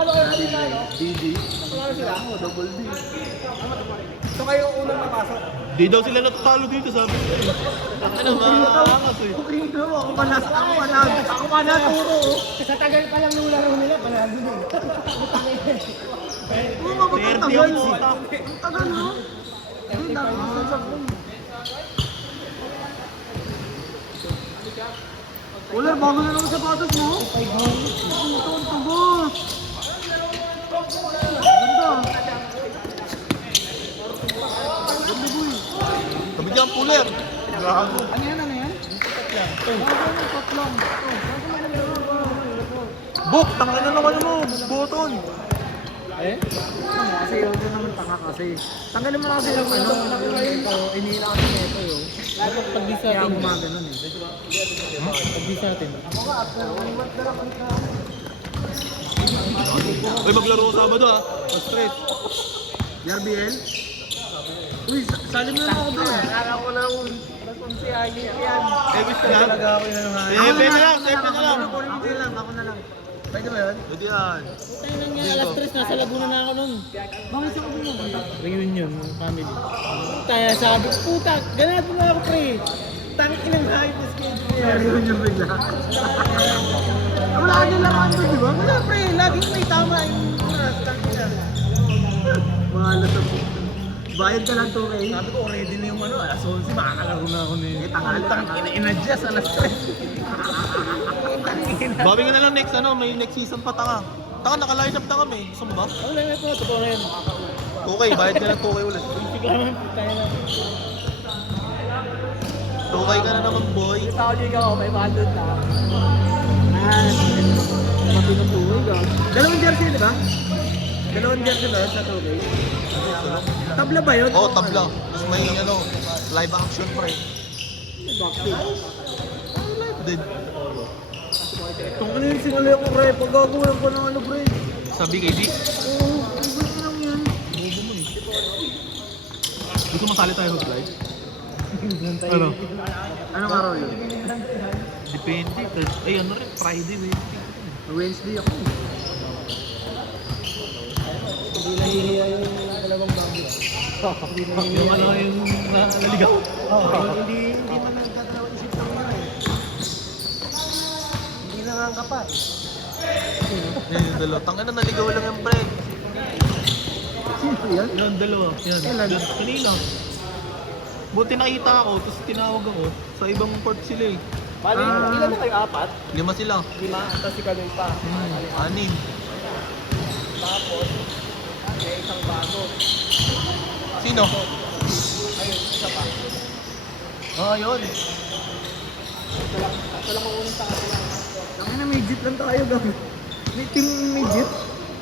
Nanalo kayo kanina, no? DD. Nanalo sila? Oo, double D. Ito kayo unang napasok. Di daw sila natatalo dito, sabi ko. Ano, makakakas eh. Kukrino, ako pa naturo. Sa tagal pa lang nung laro nila, panalo din. Oo, mabagay tagal. Ang Ang tagal, no? Hindi, dami sa sabong. Ular, bago na naman sapatos mo. Ito, ang tubos. Ganda. Ganda, boy. Kabigyan ang puler. Gago. Ano yan, ano yan? Tatlong. Buk, tangin na naman mo. Button. Eh? Ano, kasi yun naman tanga kasi. Tanggalin mo na kasi yung ano, ito, inila kasi nito yun. Lalo pag di sa Kaya atin. gumaganon eh. Pag di sa atin. Ay, maglaro ko Sabado ah. Straight. JRBL? Uy, salim na lang ako doon. Akala ko lang kung si Ayi yan. Eh, wish na. Talaga ako yun ang Eh, pwede na lang, pwede na lang. Ako na lang. Pwede ba yun? Pwede yan. Tayo lang yan, alas 3, nasa Laguna na ako nun. Bakit siya ako doon? Reunion ng family. Tayo sabi, puta, ganado na ako pre. Tangik ng height na schedule yan. Meron yung bigla. Wala ka niya lang ano, di ba? Wala pre, laging may tama yung oras. Tangik na. Mga alas na po. Bayad ka lang 2K. Sabi ko, ready na yung ano, alas 11, makakalaro na ako na yun. Tanghali. In-adjust, alas 3. Bawi ka na lang next, ano, may next season pa tanga. Tanga, naka-line up na kami. Gusto mo ba? Ano lang ito, totoo na yun. Okay, bayad ka ng 2K ulit. Bigla naman, tayo na. 2K ka na naman, boy. Tao liga ako, may bandod na. Matinutuwig ah. Dalawang jersey, di ba? Dalawang jersey ba yun sa 2K? Tabla ba yun? Oo, tabla. Tapos may, ano, live action pa rin. Din. Itong ano yung sinuli ako, pre. Pag-gagawin ko ng ano, pre. Sabi kay D. Oo, ang gusto lang yan. Bobo mo eh. Gusto masali tayo sa live? Ano? Anong araw yun? Depende. Ay, ano rin, Friday, Wednesday. Wednesday ako. Hindi nahihiya yung dalawang bago. Yung ano, yung naligaw. Hindi man nagdadalawang isip lang na eh. Hindi nangangapat. Yung dalawa. Tangin na, naligaw lang yung pre. Sino yan? Yan, dalawa. Yan. Kailan? Yan, kanina. Buti nakita ako, tapos tinawag ako. Sa ibang port sila eh. Bali, ilan na kayo? 4? 5 sila. 5? Tapos si Kaloy pa. 6. Tapos, may isang bago. Sino? Ayun, isa pa. Ah, yun. Ito lang ang unang sa kanila. Ang ina, midget lang tayo, gawin. May team midget.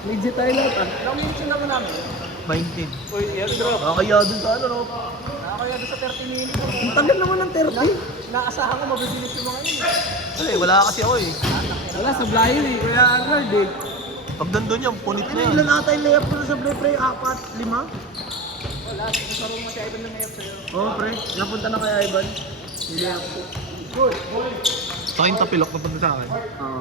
Midget tayo lahat, ah. Ilang minutes yung naman namin? 19. Uy, airdrop. Nakakaya dun sa ano, no? Nakakaya doon sa 30 minutes. Ang tagal naman ng 30. Naasahan ko mabibilis yung mga yun. Wala eh, wala kasi ako eh. Wala, sa flyer eh. Kaya agad eh. Pag nandun yan, punit Ano na yan. ilan ata yung layup ko sa play pre? 4, 5? Wala, saro mo si Ivan ng mayap sa'yo. Oo, pre. Napunta na kay Ivan. Nilayup ko. Good. Sa akin tapilok na punta sa akin. Oo.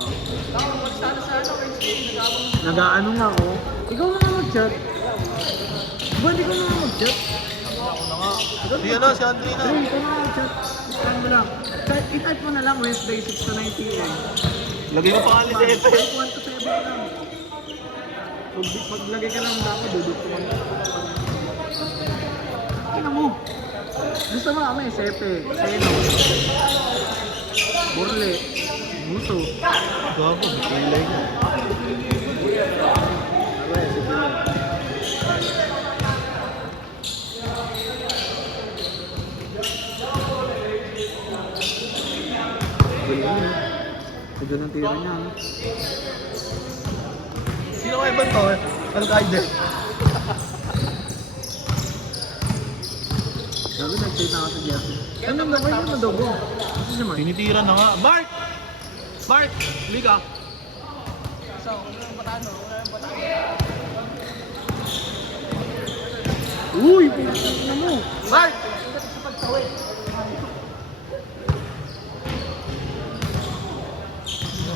Sana sa ano, Wednesday, nag-abang. Nag-ano nga ako. Ikaw na nga mag-chat. Ba, hindi ko na nga mag-chat. Si ano, si Andrina. Pre, ikaw na nga mag-chat. Saan mo lang. I-type mo na lang Wednesday 6 to 9 p.m. Lagay mo pangalan sa FL. 1 to 7 lang. Maglagay ka lang dapat, dudot ko lang. Tingnan mo. Gusto mo kami, Sepe, Seno, Burle, Muso. Gago, ilay ko. Ito ng tira niya. No? Sino kayo ba ito? Ano kayo Sabi nag-trade na ako sa Jeffy. Ano yung gawin yung madogo? Kasi naman. Tinitira na nga. Bart! Bart! Lika! So, wala yung batano, wala yung batano. Uy! Pinasok na mo! Bart! Ingat sa pagtawid.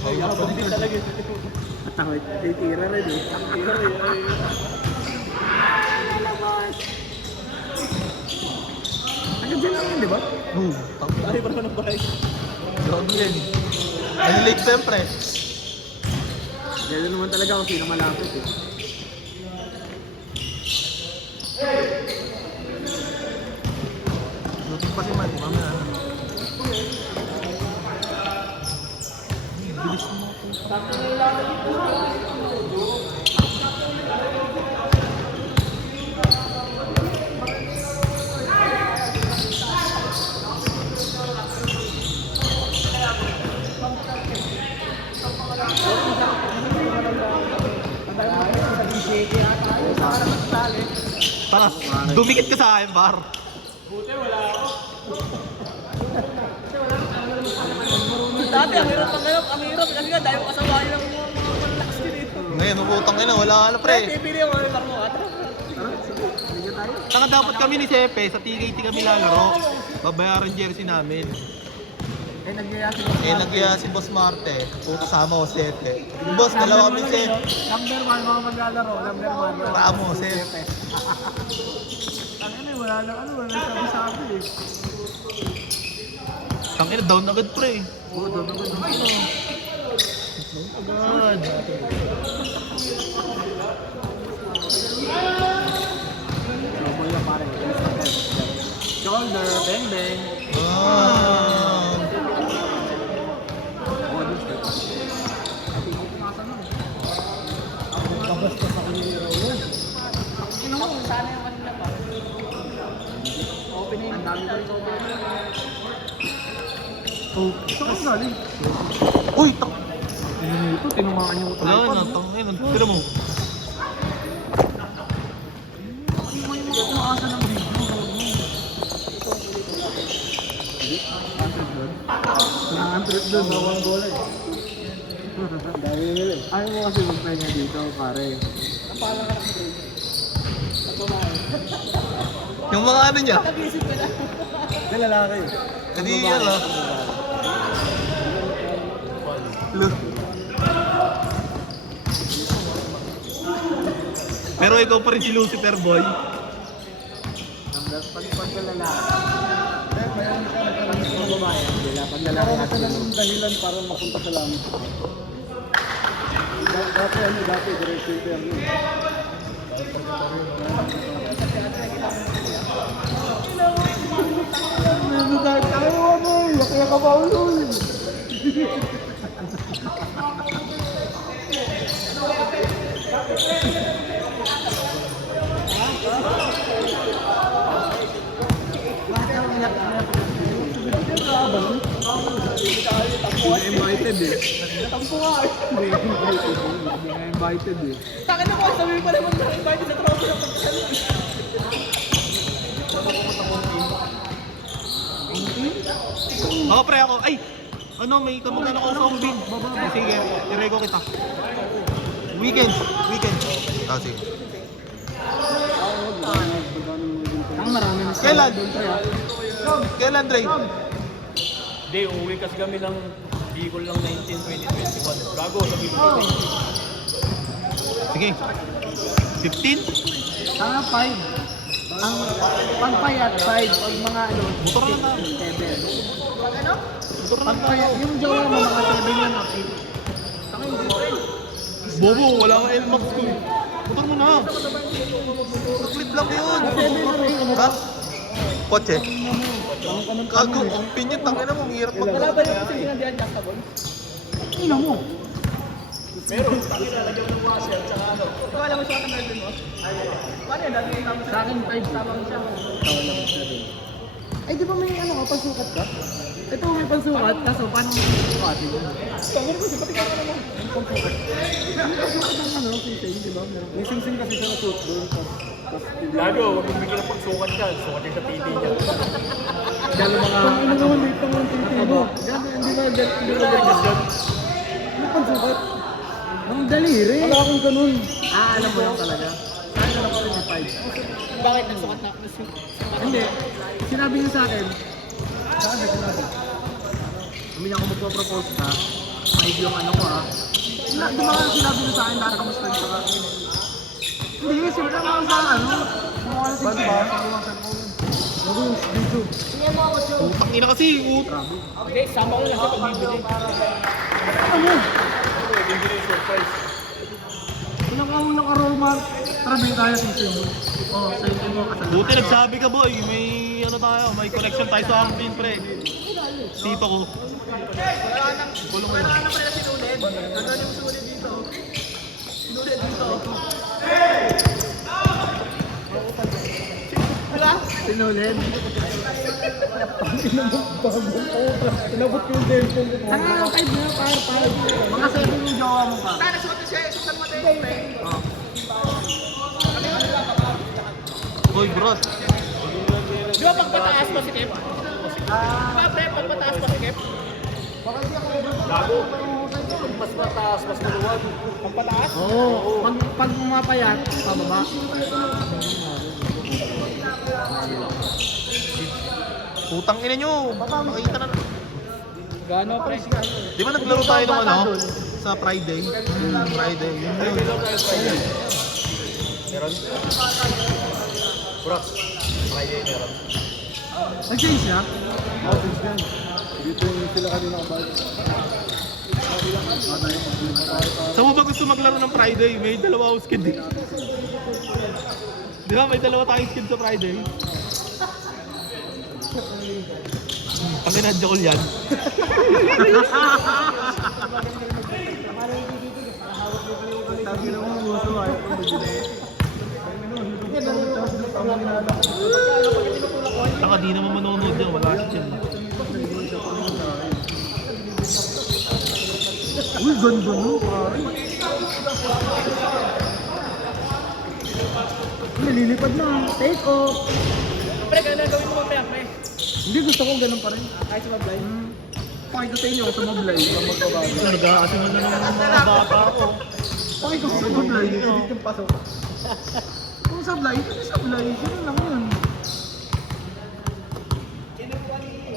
Ay, Hindi talaga ito. Tawid, tira rin eh. Tira rin. Agad dyan lang yun, di ba? Boom. Tayo pa naman ng bahay. Grabe yan. Ano late siyempre? Gano'n naman talaga kung sino malapit eh. Shooting pa si Mike. Mamaya ano. Bilis mo ako. Tara, dumikit ka sa akin, Bar. Dati, ang hirap kasi nga dahil kasabayan ng mga malakas dito. Ngayon, uputang ina, wala ka na pre. Pipili ako ng laro at. Sige, sige tayo. Saka dapat kami ni Sepe, sa TKT kami lalaro. Babayaran jersey namin. Nagyaya si Boss Marte. Puta sama ko, Sete. Boss, dalawa kami Sete. Number 1 mga maglalaro, number 1. Ramo, Sete. Ang ano, wala sabi-sabi eh. Tangina, down agad pre. Oo, doon. Agad. Double na pare. Shoulder, bang bang. Ah. Kabasta sa kanila yun. Ano mo, sana yung kanila pa. Open na yun. Ang dami ko yung open na yun. Oh, saan ka galing? Uy, tak. Ito, tinumakan yung Wala na, tangina. Tira mo. May mga umaasa ng video. 100 doon, bawang bola eh. Dami nila eh. Ayaw mo kasi magpahinga dito, pare. Ang pala ka ng Yung mga ano niya. Nag-isip ka na. May lalaki. Hindi yan ah. Look. Pero ikaw pa rin si Lucifer boy. Pag lalaki. Mayroon siya nagkaroon ng babae. Pag lalaki natin ng dahilan para mapunta sa langit. Dati, diretso ito yan. Ayaw mo, laki ka ba ulo? Invited eh. Natampo nga eh. Invited eh. Takin na ko, sabi pa naman na invited sa trophy ng pagkasal. Ako pre ako. Ay! Ano, may kamag-ano ko sa umbin. Sige, i-rego kita. Weekend. Ah, sige. Ang marami na Kailan? Kailan, Dre? Hindi, uuwi kasi kami ng Bicol ng 19-20-21. Bago sa Bicol. Sige. 15? Ang 5. Ang pagpayat 5, pag mga ano, Motor lang na. 7. Pag ano? Motor lang na. Pagpayat, yung jowa mo mga 7 yan, okay. Bobo, wala kang L-Max ko. Motor mo na. Clip lang yun. Ha? Kotse? Kago, ang pinyit. Tangina mo, ang hirap Wala mag- ba yung kasi yung di-adjustable? Ina mo. Meron, lagyan ng washer, tsaka ano. Ito alam mo siya ang meron mo? Paano yun? Dati yung tama sa akin 5 tama mo siya. Wala mo siya rin. Ay di ba may ano ka, pansukat ka? Ito may pansukat, kaso paano mo pansukatin yun? Tangin ko, pati ka naman. Ang pansukat. May pansukat ng ano, sing-sing, di ba? May sing-sing kasi siya na suit doon. Gago, huwag mong bigyan ng pagsukat ka. Sukat yung sa titi niya. Galo mga... Kung ino naman, may pang titi mo. Galo, hindi ba ganyan? Ano pansukat? Ang daliri. Wala akong ganun. Alam mo lang talaga. Saan na lang yung 5? Bakit nagsukat na? Hindi. Sinabi niya sa akin. Saan na sinabi? Kami niya ako magpo-propose ka. 5 yung ano ko Di ba sinabi na sa akin lahat ang gusto nyo? Hindi, simula lang sa ano. Mukha na sa ba? Video. Putang ina kasi. Okay, sama ko lang sa pagbibili. Ano? Pinakaunang ka-roman. Tara, bigyan tayo sa inyo. Oo, sa inyo mo kasalanan. Buti nagsabi ka boy, may ano tayo, may connection tayo sa Arvin pre. Tito ko. Wala na pala sinulid. Gano'n yung sinulid dito. Sinulid dito. Wala? Sinulid. Inabot ko yung cellphone ko. Ang ano, 5 na, para. Mga 7 yung jowa mo pa. Tara, susan mo tayo. Boy bro. Di ba pagpataas mo si Kep? Di ba pre, pagpataas mo si Kep? Mas mataas, mas maluwag. Pagpataas? Oo. Pag mapayat, pababa. Putang ina nyo. Makita na. Gano pre? Di ba naglaro tayo ng ano? Sa Friday? Friday. Yun yun. Meron? Bro, Friday meron. Nag-change na? Dito yung sila kanina kabalik. Saan mo ba gusto maglaro ng Friday? May dalawa akong skid eh. Di ba may dalawa tayong skid sa Friday? Ang inadya ko yan. Sabi na mo, gusto ay. Saka di naman manonood yan, wala siya dyan. Uy, ganda no, pare. Nalilipad na. Take off. Pre, gano'n gawin mo mamaya pre? Hindi, gusto ko ganun pa rin. Kahit sa mablay. Pakita sa inyo sa mablay. Nag-aasiman na ng mga bata ako. Pakita ko sa mablay. Edit yung pasok. Kung sablay, hindi sablay. Ganun lang yun.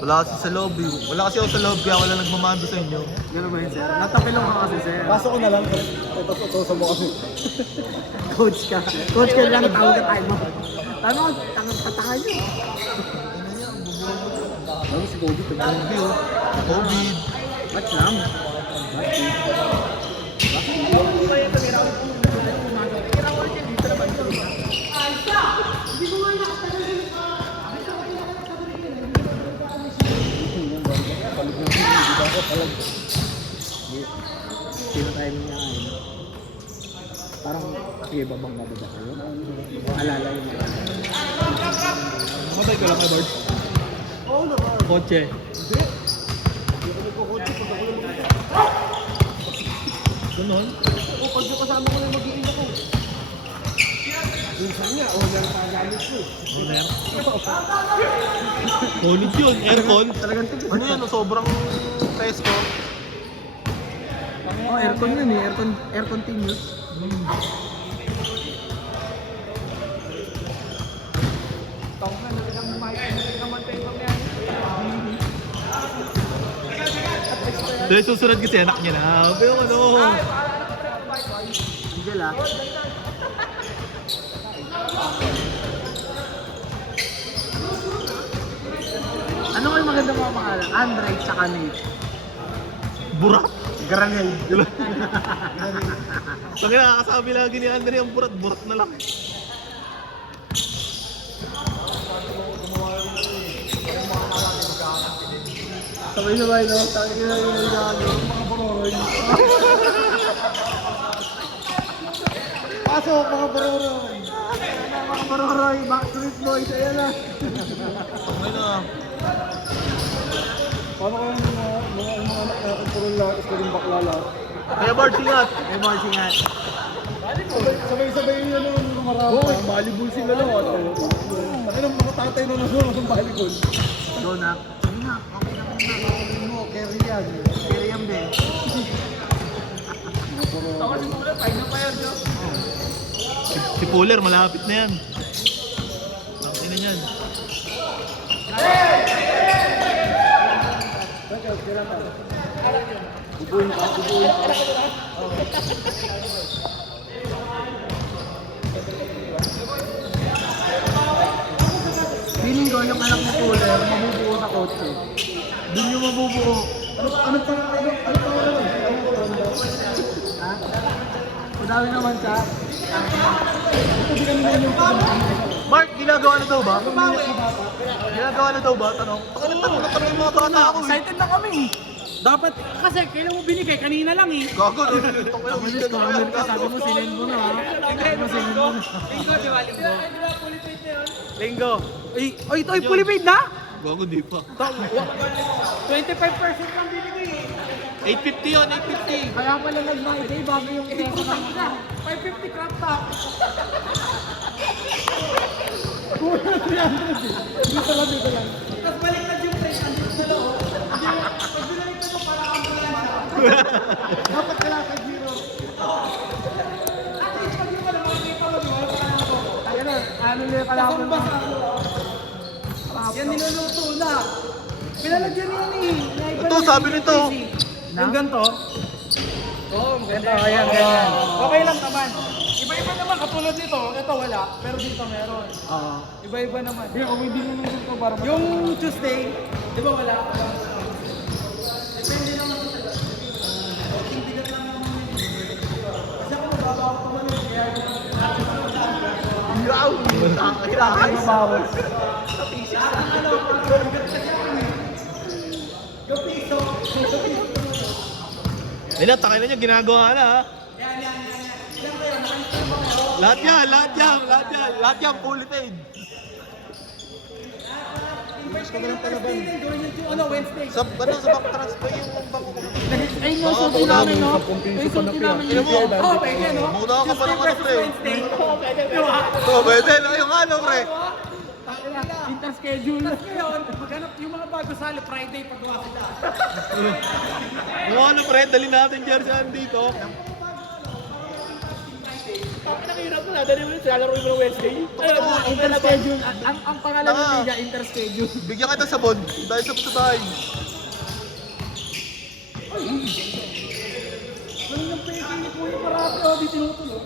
Wala kasi sa lobby. Wala kasi ako sa lobby, kaya wala nagmamando sa inyo. Ganun ba yun, sir? Natapilong ka kasi, sir. Pasok ko na lang. Ito sa mo kami. Coach ka. Coach ka lang, tawag ka tayo mo. Ano? Tataka nyo. Ano si Kobe? Lobby oh. COVID. Watch lang. Sino tayo niya ngayon? Parang babang bababa kayo. Alala yun. Mabay ko lang kay Bart. Oo naman. Kotse. Ganon? O, pag kasama ko na mag-iin ako. Minsan niya, owner pa gamit ko. Owner? Solid yun. Aircon. Talagang tigil. Ano yan? Sobrang presko. Oh, aircon yun eh. Air continuous. Dahil susunod kasi anak niya na. Pero ano? Hindi lang. Ano kayo magandang mga pangalan? Andre tsaka Nate. Burak. Granade. Pag nakakasabi lagi ni Andre ang burat-burat na lang. Sabay-sabay no? Sabi ko na yung mga bororoy. Pasok mga bororoy. Mga bororoy, Backstreet Boys, ayan na. Okay na. Paano kaya mga anak na kung puro lang, gusto rin bakla lang? Kaya Bart, ingat. May more singat. Sabay-sabay yun yung marami. Oo, volleyball sila lang. Ano ng mga tatay na nanonood ng volleyball? Go na. Sabi na, okay na kung mo, carry yan. Carry yan din. Si Fuller, malapit na yan. Ang ina niyan. Bubuin ka. Feeling ko yung anak ni Cooler, mabubuo sa kotse. Doon yung mabubuo. Ano pa naman? Ha? Madami naman siya. Ito di kami naman yung Mark, ginagawa na daw ba? Ginagawa na daw ba? Tanong. Tanong na parang yung mga bata ako eh. Excited na kami. Dapat, kasi kailan mo binigay? Kanina lang eh. Gago, nililito ko yung Malis ko, Amir ka, sabi mo sinend mo na ha. Sabi mo sinend mo na. Linggo, di ba? Linggo. Linggo. Ay, ito ay fully paid na? Gago, di pa. 25% lang binigay eh. 850 yun, 850. Kaya pala nag-Friday bago yung Ito isa. na. 550 crop top. dito lang. Tapos baliktad yung price. Andito sa loob. Pag binaliktad mo para kang Dapat kailangan kay Giro. at least pag yung mga kita mo, di ba? Wala ka na. Ayun na, ano yung kalaban mo? Yan niluluto na. Pinalagyan yan eh. Naiba Ito, na sabi yung nito. crazy. Yung ganito? Oo, maganda. Ayan, ganyan. Okay lang naman. Iba-iba naman katulad nito. Ito wala, pero dito meron. Oo. Iba-iba naman. Hindi, okay din naman dito para Yung Tuesday, di ba wala? Depende naman sa konting bigat lang naman yun. Kasi ako mababaw ko naman yun. Kaya Hiraw! Hiraw! Bawal. yung piso. Nila, takay na niya, ginagawa na ha. Lahat yan, fully paid. Thursday din, gawin yun yung Wednesday. Sa bank transfer yung bangko ko. Ayun yung suti namin, no? Yung suti namin Alam mo, Oo, pwede, no? muna ka pa ng ano, pre. Wednesday. Oo, pwede, di ba? Oh, pwede, yung ano, pre. Interschedule. Tapos ngayon, maghanap yung mga bago sali, Friday, pagawa sila. Yung ano, pre, dali natin jersey dito. Nakahirap mo na, dali mo yung lalaro mo ng Wednesday. Interschedule. Ang pangalan ng Ah. liga, interschedule. Bigyan kita sabon, dahil sa bahay. Ganun yung pwede ni Kuya Parati, oh, di tinutulog.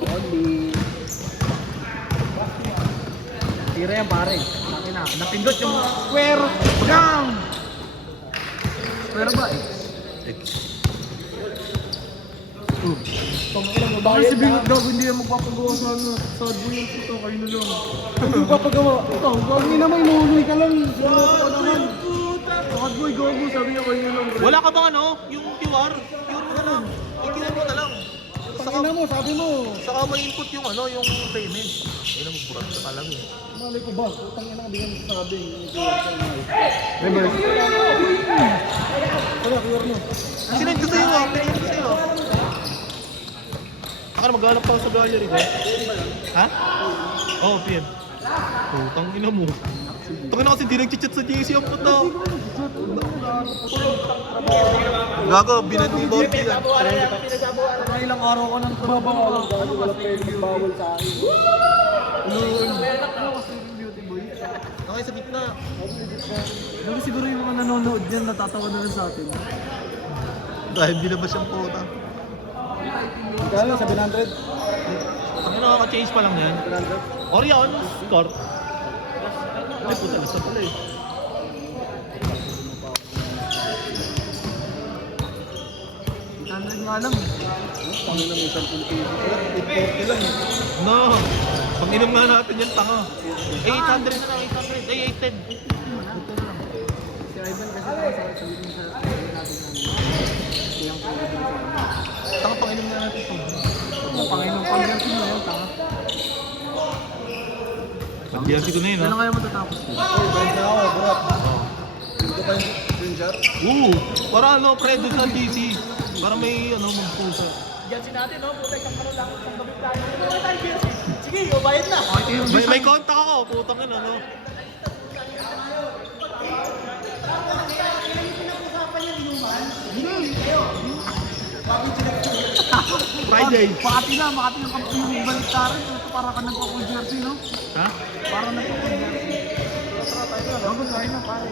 Only. Tira yan pare. Akin na. Napindot yung square. Bang! Square ba eh? Baka si Bingot daw, hindi yan magpapagawa sa ano. Sa buyan puto, kayo na lang. Ano papagawa? Ito, gawin niya naman, inuuloy ka lang. Sinuto ka naman. Bad boy, gogo, sabi niya kayo na lang. Wala ka bang ano, yung QR? QR mo na lang. I-QR mo na lang. Tangina mo, sabi mo. Saka may input yung ano, yung payment. Ayun ang burat ka lang eh. Malay ko ba? Tangina ka, di ka sabi. Reverse. Wala, QR mo. Sinend ko sa'yo ah, pinend ko sa'yo. Ako maghanap pa ako sa gallery ko. Ha? Oo, PM. Putang ina mo. Tangin na kasi di nag-chat sa JC ang puta. Gago, binatibot yan. Ilang araw ka ng trabaho. Ano wala pwede bawal sa akin. Okay, sa gitna. Dami siguro yung mga nanonood dyan, natatawa na rin sa atin. Dahil di na ba siyang puta? Kaya lang, 700. Ang nakaka-change pa lang yan. 700. Or yan, score. Ay, puta, nasa pala eh. Nga lang. Tangina mo, isang pulpito. 840 lang eh. No, pag inom nga natin yan, tanga. 800 na lang, 800. Ay, 810. Si Ivan kasi nakasakit sa meeting sa natin namin. Kiyang Tanga, pang inom nga natin ito. Panginoon, pag-gantin mo yun, tanga. Nag-DRT ko na yun, Kailan ha? kaya matatapos ko? Balik na ako, burat. Hindi ko pa yung screenshot. Para ano, pre, doon sa DC. Para may, ano, magpusa. Gansin natin, no? Puta, isang karo lang, isang gabi tayo. Ano tayo, Jersey? Sige, o, bayad na. May contact ako, putang ina, no? Friday. Makati na yung kampiyon baliktaran. Ito para ka nagpapag-jersey, no? Ha? Para nagpapag-jersey. Bago tayo na, pare.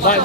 Van,